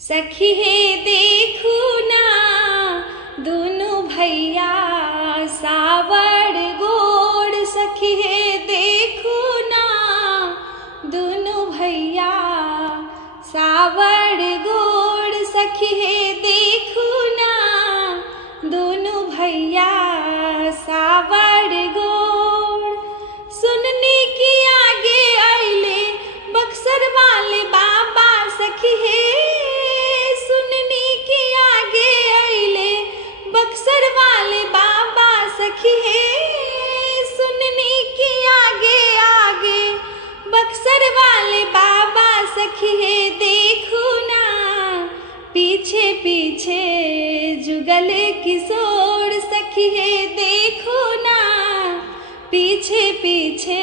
सखी हे देखू ना दोनों भैया सावर गोड़। सखी हे देखू ना दोनों भैया सावर गोड़। सखी हे देखू ना दोनों भैया सावर गोड़। सुनने की आगे आइले बक्सर वाले बाबा। सखी हे सुनने की आगे आइले बक्सर वाले बाबा। सखी हे सुनने की आगे आगे बक्सर वाले बाबा। सखी हे देखू ना पीछे पीछे जुगल किशोर। सखी हे देखू ना पीछे पीछे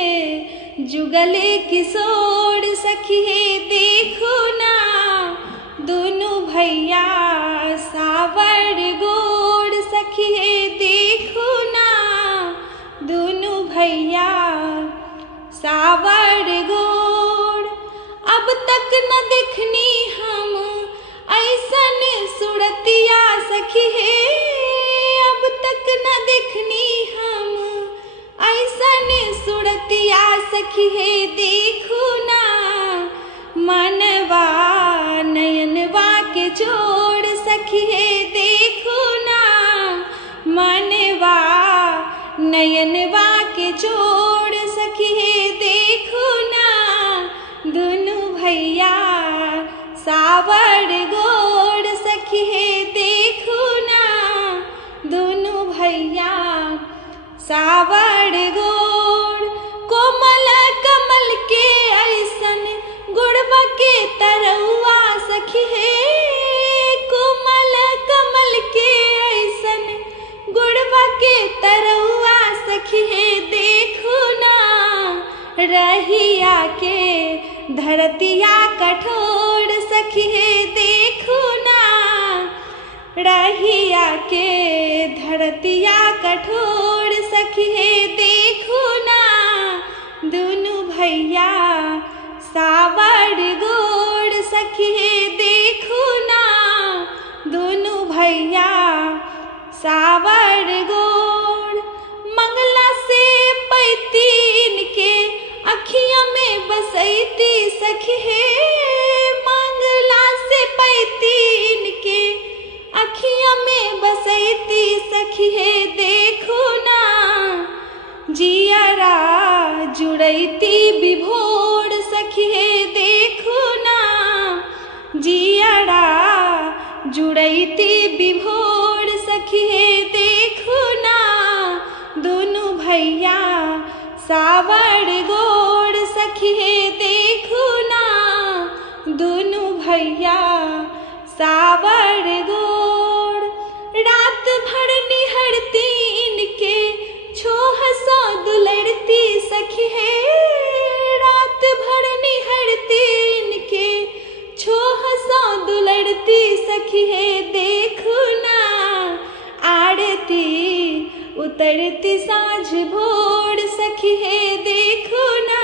जुगल किशोर। सखी हे देखू ना दोनों भैया सावर गोड़। सखी हे देखू ना दोनों भैया सावर गोड़। अब तक न देखनी हम ऐसन सूरतिया। सखी हे अब तक न देखनी हम ऐसन सूरतिया। सखी हे देखू ना मनवा नयनवा के जोड़। सखी हे देखू ना मनवा नयनवा के जोड़। सखी हे देखू ना दोनों भैया सावर गोड़। सखी हे देखू ना दोनों भैया सावर गोड़। कोमल कमल के ऐसन गुड़वा के तरौआ। सखी हे कोमल कमल के ऐसन गुड़वा के तरौआ। सखी हे देखू ना रहिया के धरतिया कठोर। सखी हे देखू ना रहिया के धरतिया कठोर। सखी हे देखू ना दोनों भैया सावर गोड़। सखी हे देखू ना दोनों भैया सावर गोड़। मंगला से पैतीन के अखियों में बसैती। सखी हे मंगला से पैतीन के अखियों में बसैती। सखी हे देखू ना जियरा जुड़ैती विभोर। सखी हे देखू ना जियरा जुड़ैती विभोर। सखी हे देखू ना दोनों भैया सावर गोड़। सखी हे देखू ना दोनों भैया सावर गोड़। रात भर निहरती इनके छोह सो दुलड़ती। सखी हे रात भर निहरती इनके छोह सो दुलड़ती। सखी हे देखू ना आरती उतरती साँझ भोर। सखी हे देखू ना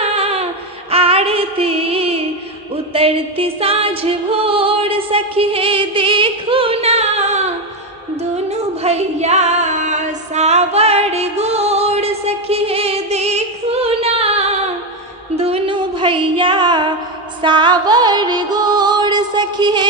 आरती उतरती साँझ भोर। सखी हे देखू ना दोनों भैया सावर गोड़। सखी हे देखू ना दोनों भैया सावर गोड़। सखी हे